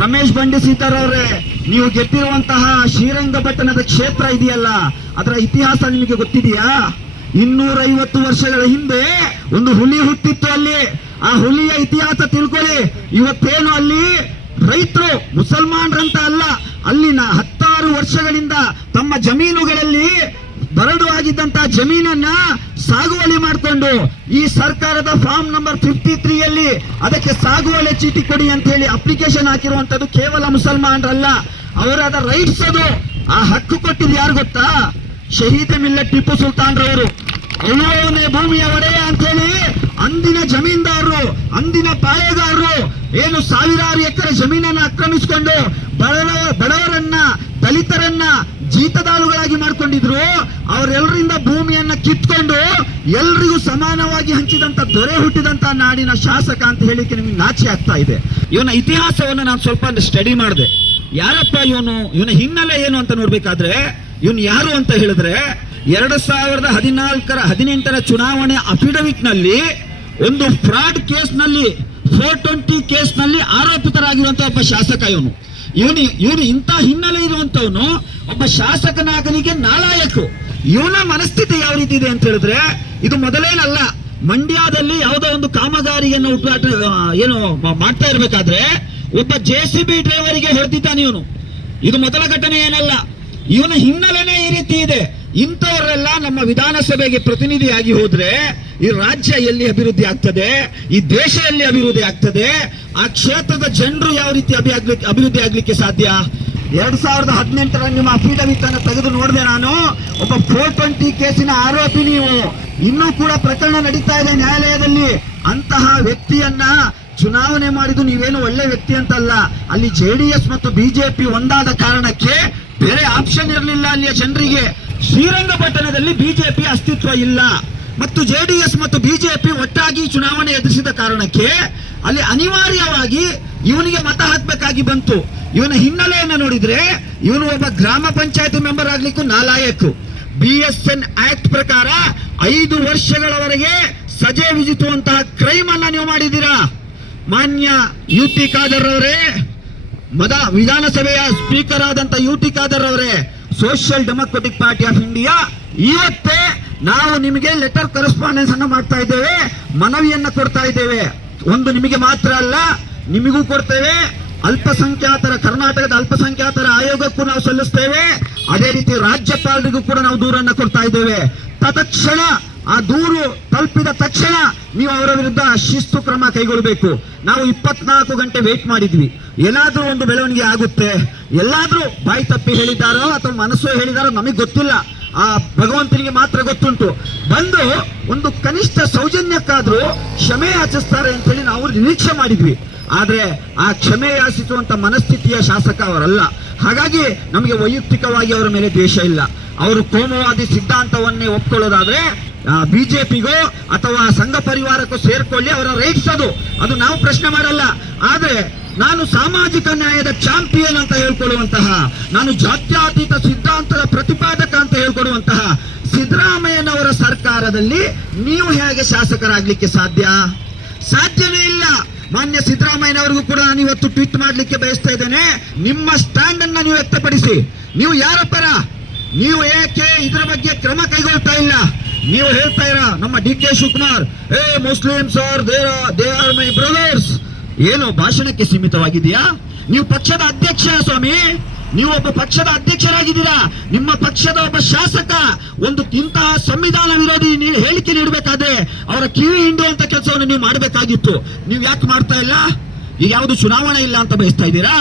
ರಮೇಶ್ ಬಂಡಿ ಸೀತಾರವರೇ ನೀವು ಗೆದ್ದಿರುವಂತಹ ಶ್ರೀರಂಗಪಟ್ಟಣದ ಕ್ಷೇತ್ರ ಇದೆಯಲ್ಲ, ಅದರ ಇತಿಹಾಸ ನಿಮಗೆ ಗೊತ್ತಿದೆಯಾ? ಇನ್ನೂರೈವತ್ತು ವರ್ಷಗಳ ಹಿಂದೆ ಒಂದು ಹುಲಿ ಹುಟ್ಟಿತ್ತು ಅಲ್ಲಿ. ಆ ಹುಲಿಯ ಇತಿಹಾಸ ತಿಳ್ಕೊಳ್ಳಿ. ಇವತ್ತೇನು ಅಲ್ಲಿ? ರೈತರು, ಮುಸಲ್ಮಾನರಂತ ಅಲ್ಲ, ಅಲ್ಲಿನ ಹತ್ತಾರು ವರ್ಷಗಳಿಂದ ತಮ್ಮ ಜಮೀನುಗಳಲ್ಲಿ ಬರಡು ಆಗಿದ್ದಂತಹ ಜಮೀನನ್ನ ಸಾಗುವಳಿ ಮಾಡಿಕೊಂಡು ಈ ಸರ್ಕಾರದ ಫಾರ್ಮ್ ನಂಬರ್ ಫಿಫ್ಟಿ ತ್ರೀ ಅಲ್ಲಿ ಅದಕ್ಕೆ ಸಾಗುವಳಿ ಚೀಟಿ ಕೊಡಿ ಅಂತ ಹೇಳಿ ಅಪ್ಲಿಕೇಶನ್ ಹಾಕಿರುವಂತದ್ದು ಕೇವಲ ಮುಸಲ್ಮಾನರಲ್ಲ, ಅವರಾದ ರೈಟ್ಸ್ ಅದು. ಆ ಹಕ್ಕು ಕೊಟ್ಟಿದ್ದು ಯಾರು ಗೊತ್ತಾ? ಶಹೀದ್ ಮಿಲ್ಲತ್ ಟಿಪ್ಪು ಸುಲ್ತಾನ್ ರವರು ಅವನೇ ಭೂಮಿಯ ಒಡೆಯ ಅಂತ ಹೇಳಿ ಅಂದಿನ ಜಮೀನ್ದಾರರು, ಅಂದಿನ ಪಾಳೆಗಾರರು ಏನು ಸಾವಿರಾರು ಎಕರೆ ಜಮೀನನ್ನ ಆಕ್ರಮಿಸಿಕೊಂಡು ಬಡವ ಬಡವರನ್ನ, ದಲಿತರನ್ನ ಜೀತದಾಳುಗಳಾಗಿ ಮಾಡ್ಕೊಂಡಿದ್ರು ಅವರೆಲ್ಲರಿಂದ ಭೂಮಿಯನ್ನ ಕಿತ್ಕೊಂಡು ಎಲ್ರಿಗೂ ಸಮಾನವಾಗಿ ಹಂಚಿದಂತ ದೊರೆ ಹುಟ್ಟಿದಂತ ನಾಡಿನ ಶಾಸಕ ಅಂತ ಹೇಳಿಕ್ಕೆ ನಿಮ್ಗೆ ನಾಚಿ ಆಗ್ತಾ ಇದೆ. ಇವನ ಇತಿಹಾಸವನ್ನು ನಾನು ಸ್ವಲ್ಪ ಸ್ಟಡಿ ಮಾಡಿದೆ. ಯಾರಪ್ಪ ಇವನು? ಇವನ ಹಿನ್ನೆಲೆ ಏನು ಅಂತ ನೋಡ್ಬೇಕಾದ್ರೆ, ಇವನು ಯಾರು ಅಂತ ಹೇಳಿದ್ರೆ, ಎರಡು ಸಾವಿರದ ಹದಿನಾಲ್ಕರ ಹದಿನೆಂಟರ ಚುನಾವಣೆ ಅಫಿಡವಿಟ್ನಲ್ಲಿ ಒಂದು ಫ್ರಾಡ್ ಕೇಸ್ನಲ್ಲಿ ಫೋರ್ ಟ್ವೆಂಟಿ ಕೇಸ್ನಲ್ಲಿ ಆರೋಪಿತರಾಗಿರುವಂತಹ ಒಬ್ಬ ಶಾಸಕ ಇವನು. ಇವನು ಇವನು ಇಂಥ ಹಿನ್ನೆಲೆ ಇರುವಂತವನು ಒಬ್ಬ ಶಾಸಕನಾಗನಿಗೆ ನಾಲಾಯಕು. ಇವನ ಮನಸ್ಥಿತಿ ಯಾವ ರೀತಿ ಇದೆ ಅಂತ ಹೇಳಿದ್ರೆ, ಇದು ಮೊದಲೇನಲ್ಲ, ಮಂಡ್ಯದಲ್ಲಿ ಯಾವುದೋ ಒಂದು ಕಾಮಗಾರಿಯನ್ನು ಉದ್ಘಾಟ ಏನು ಮಾಡ್ತಾ ಇರಬೇಕಾದ್ರೆ ಒಬ್ಬ ಜೆ ಸಿ ಬಿ ಡ್ರೈವರಿಗೆ ಹೊಡೆದಿದ್ದಾನೆ ಇವನು. ಇದು ಮೊದಲ ಘಟನೆ ಏನಲ್ಲ, ಇವನ ಹಿನ್ನೆಲೆನೇ ಈ ರೀತಿ ಇದೆ. ಇಂಥವರೆಲ್ಲ ನಮ್ಮ ವಿಧಾನಸಭೆಗೆ ಪ್ರತಿನಿಧಿಯಾಗಿ ಹೋದ್ರೆ ಈ ರಾಜ್ಯ ಎಲ್ಲಿ ಅಭಿವೃದ್ಧಿ ಆಗ್ತದೆ? ಈ ದೇಶ ಎಲ್ಲಿ ಅಭಿವೃದ್ಧಿ ಆಗ್ತದೆ? ಆ ಕ್ಷೇತ್ರದ ಜನರು ಯಾವ ರೀತಿ ಅಭಿ ಆಗ್ಲಿಕ್ಕೆ ಅಭಿವೃದ್ಧಿ ಆಗ್ಲಿಕ್ಕೆ ಸಾಧ್ಯ? ಎರಡ್ ಸಾವಿರದ ಹದಿನೆಂಟರ ನಿಮ್ಮ ಅಫಿಡವಿಟ್ ಅನ್ನು ತೆಗೆದು ನೋಡಿದೆ ನಾನು. ಒಬ್ಬ ಫೋರ್ ಟ್ವೆಂಟಿ ಕೇಸಿನ ಆರೋಪಿ ನೀವು. ಇನ್ನೂ ಕೂಡ ಪ್ರಕರಣ ನಡೀತಾ ಇದೆ ನ್ಯಾಯಾಲಯದಲ್ಲಿ. ಅಂತಹ ವ್ಯಕ್ತಿಯನ್ನ ಚುನಾವಣೆ ಮಾಡಿದ್ದು ನೀವೇನು ಒಳ್ಳೆ ವ್ಯಕ್ತಿ ಅಂತಲ್ಲ. ಅಲ್ಲಿ ಜೆಡಿಎಸ್ ಮತ್ತು ಬಿಜೆಪಿ ಒಂದಾದ ಕಾರಣಕ್ಕೆ ಬೇರೆ ಆಪ್ಷನ್ ಇರಲಿಲ್ಲ ಅಲ್ಲಿಯ ಜನರಿಗೆ. ಶ್ರೀರಂಗಪಟ್ಟಣದಲ್ಲಿ ಬಿಜೆಪಿ ಅಸ್ತಿತ್ವ ಇಲ್ಲ. ಮತ್ತು ಜೆಡಿಎಸ್ ಮತ್ತು ಬಿಜೆಪಿ ಒಟ್ಟಾಗಿ ಚುನಾವಣೆ ಎದುರಿಸಿದ ಕಾರಣಕ್ಕೆ ಅಲ್ಲಿ ಅನಿವಾರ್ಯವಾಗಿ ಇವನಿಗೆ ಮತ ಹಾಕಬೇಕಾಗಿ ಬಂತು. ಇವನ ಹಿನ್ನೆಲೆಯನ್ನು ನೋಡಿದ್ರೆ ಇವನು ಒಬ್ಬ ಗ್ರಾಮ ಪಂಚಾಯತ್ ಮೆಂಬರ್ ಆಗ್ಲಿಕ್ಕೂ ನಾಲಾಯಕು. ಬಿ ಎಸ್ ಎನ್ ಆಕ್ಟ್ ಪ್ರಕಾರ ಐದು ವರ್ಷಗಳವರೆಗೆ ಸಜೆ ವಿಜಿತುವಂತಹ ಕ್ರೈಮ್ ಅನ್ನ ನೀವು ಮಾಡಿದ್ದೀರಾ? ಮಾನ್ಯ ಯು ಟಿ ಖಾದರ್ ಅವರೇ ಮದ ವಿಧಾನಸಭೆಯ ಸ್ಪೀಕರ್ ಆದಂತ ಯು ಟಿ ಖಾದರ್ ಅವರೇ social democratic party of India, ಇವತ್ತೇ ನಾವು ನಿಮಗೆ ಲೆಟರ್ ಕರೆಸ್ಪಾಂಡೆನ್ಸ್ ಅನ್ನು ಮಾಡ್ತಾ ಇದ್ದೇವೆ, ಮನವಿಯನ್ನ ಕೊಡ್ತಾ ಇದ್ದೇವೆ. ಒಂದು ನಿಮಗೆ ಮಾತ್ರ ಅಲ್ಲ, ನಿಮಗೂ ಕೊಡ್ತೇವೆ. ಅಲ್ಪಸಂಖ್ಯಾತರ, ಕರ್ನಾಟಕದ ಅಲ್ಪಸಂಖ್ಯಾತರ ಆಯೋಗಕ್ಕೂ ನಾವು ಸಲ್ಲಿಸ್ತೇವೆ. ಅದೇ ರೀತಿ ರಾಜ್ಯಪಾಲರಿಗೂ ಕೂಡ ನಾವು ದೂರನ್ನ ಕೊಡ್ತಾ ಇದ್ದೇವೆ. ತತ್ಕ್ಷಣ ಆ ದೂರು ತಲುಪಿದ ತಕ್ಷಣ ನೀವು ಅವರ ವಿರುದ್ಧ ಶಿಸ್ತು ಕ್ರಮ ಕೈಗೊಳ್ಳಬೇಕು. ನಾವು ಇಪ್ಪತ್ನಾಲ್ಕು ಗಂಟೆ ವೇಟ್ ಮಾಡಿದ್ವಿ. ಏನಾದರೂ ಒಂದು ಬೆಳವಣಿಗೆ ಆಗುತ್ತೆ. ಎಲ್ಲಾದ್ರೂ ಬಾಯಿ ತಪ್ಪಿ ಹೇಳಿದಾರೋ ಅಥವಾ ಮನಸ್ಸು ಹೇಳಿದಾರೋ ನಮಗೆ ಗೊತ್ತಿಲ್ಲ. ಆ ಭಗವಂತನಿಗೆ ಮಾತ್ರ ಗೊತ್ತುಂಟು. ಬಂದು ಒಂದು ಕನಿಷ್ಠ ಸೌಜನ್ಯಕ್ಕಾದ್ರೂ ಕ್ಷಮೆ ಆಚರಿಸ್ತಾರೆ ಅಂತ ಹೇಳಿ ನಾವು ನಿರೀಕ್ಷೆ ಮಾಡಿದ್ವಿ. ಆದರೆ ಆ ಕ್ಷಮೆ ಯಾಚಿಸುವಂತ ಮನಸ್ಥಿತಿಯ ಶಾಸಕ ಅವರಲ್ಲ. ಹಾಗಾಗಿ ನಮಗೆ ವೈಯಕ್ತಿಕವಾಗಿ ಅವರ ಮೇಲೆ ದ್ವೇಷ ಇಲ್ಲ. ಅವರು ಕೋಮುವಾದಿ ಸಿದ್ಧಾಂತವನ್ನೇ ಒಪ್ಕೊಳ್ಳೋದಾದ್ರೆ ಬಿಜೆಪಿಗೋ ಅಥವಾ ಸಂಘ ಪರಿವಾರಕ್ಕೂ ಸೇರ್ಕೊಳ್ಳಿ, ಅವರ ರೈಟ್ಸ್ ಅದು. ಅದು ನಾವು ಪ್ರಶ್ನೆ ಮಾಡಲ್ಲ. ಆದ್ರೆ ನಾನು ಸಾಮಾಜಿಕ ನ್ಯಾಯದ ಚಾಂಪಿಯನ್ ಅಂತ ಹೇಳ್ಕೊಳ್ಳುವಂತಹ, ನಾನು ಜಾತ್ಯಾತೀತ ಸಿದ್ಧಾಂತದ ಪ್ರತಿಪಾದಕ ಅಂತ ಹೇಳ್ಕೊಡುವಂತಹ ಸಿದ್ದರಾಮಯ್ಯನವರ ಸರ್ಕಾರದಲ್ಲಿ ನೀವು ಹೇಗೆ ಶಾಸಕರಾಗ್ಲಿಕ್ಕೆ ಸಾಧ್ಯ? ಸಾಧ್ಯವೇ ಇಲ್ಲ. ಮಾನ್ಯ ಸಿದ್ದರಾಮಯ್ಯನವರಿಗೂ ಕೂಡ ನಾನು ಇವತ್ತು ಟ್ವೀಟ್ ಮಾಡಲಿಕ್ಕೆ ಬಯಸ್ತಾ ಇದ್ದೇನೆ. ನಿಮ್ಮ ಸ್ಟ್ಯಾಂಡ್ ಅನ್ನ ನೀವು ವ್ಯಕ್ತಪಡಿಸಿ. ನೀವು ಯಾರ ಪರ ನೀವು ಏಕೆ ಇದರ ಬಗ್ಗೆ ಕ್ರಮ ಕೈಗೊಳ್ತಾ ಇಲ್ಲ? ನೀವು ಹೇಳ್ತಾ ಇರ, ನಮ್ಮ ಡಿ ಕೆ ಶಿವಕುಮಾರ್, ಏ, Muslims are there they are my brothers ಏನು ಭಾಷಣಕ್ಕೆ ಸೀಮಿತವಾಗಿದೆಯಾ ನೀವು ಪಕ್ಷದ ಅಧ್ಯಕ್ಷ ಸ್ವಾಮಿ. ನೀವು ಒಬ್ಬ ಪಕ್ಷದ ಅಧ್ಯಕ್ಷರಾಗಿದ್ದೀರಾ? ನಿಮ್ಮ ಪಕ್ಷದ ಒಬ್ಬ ಶಾಸಕ. ಒಂದು ಇಂತಹ ಸಂವಿಧಾನ ವಿರೋಧಿ ನೀವು ಹೇಳಿಕೆ ನೀಡಬೇಕಾದ್ರೆ ಅವರ ಕಿವಿ ಹಿಂಡುವಂತ ಕೆಲಸವನ್ನು ನೀವು ಮಾಡಬೇಕಾಗಿತ್ತು. ನೀವು ಯಾಕೆ ಮಾಡ್ತಾ ಇಲ್ಲ? ಈಗ ಯಾವುದು ಚುನಾವಣೆ ಇಲ್ಲ ಅಂತ ಬಯಸ್ತಾ ಇದ್ದೀರಾ?